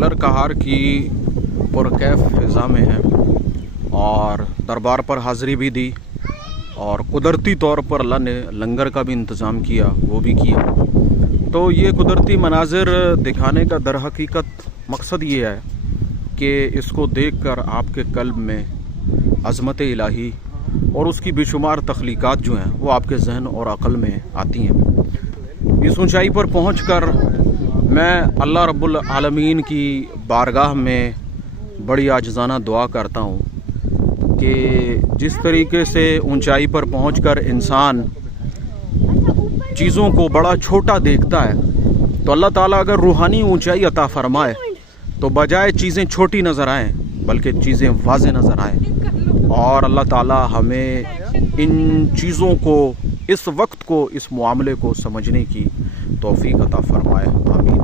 Colour कहार की पुरकैफ फ़िज़ा में है और दरबार पर हाज़िरी भी दी और कुदरती तौर पर अल्लाह ने लंगर का भी इंतज़ाम किया, वो भी किया। तो ये कुदरती मनाज़िर दिखाने का दर हकीकत मकसद ये है कि इसको देखकर आपके कल्ब में अज़मत इलाही और उसकी बेशुमार तख्लीक़ात जो हैं वो आपके जहन और अक़ल में आती हैं। इस ऊंचाई पर पहुंचकर मैं अल्लाह रब्बुल आलमीन की बारगाह में बड़ी आजिज़ाना दुआ करता हूं कि जिस तरीके से ऊंचाई पर पहुंचकर इंसान चीज़ों को बड़ा छोटा देखता है, तो अल्लाह ताला अगर रूहानी ऊंचाई अता फ़रमाए तो बजाय चीज़ें छोटी नज़र आएँ बल्कि चीज़ें वाज़ेह नज़र आएँ। और अल्लाह ताला हमें इन चीज़ों को, इस वक्त को, इस मामले को समझने की तौफ़ीक़ अता फ़रमाए। आमीन।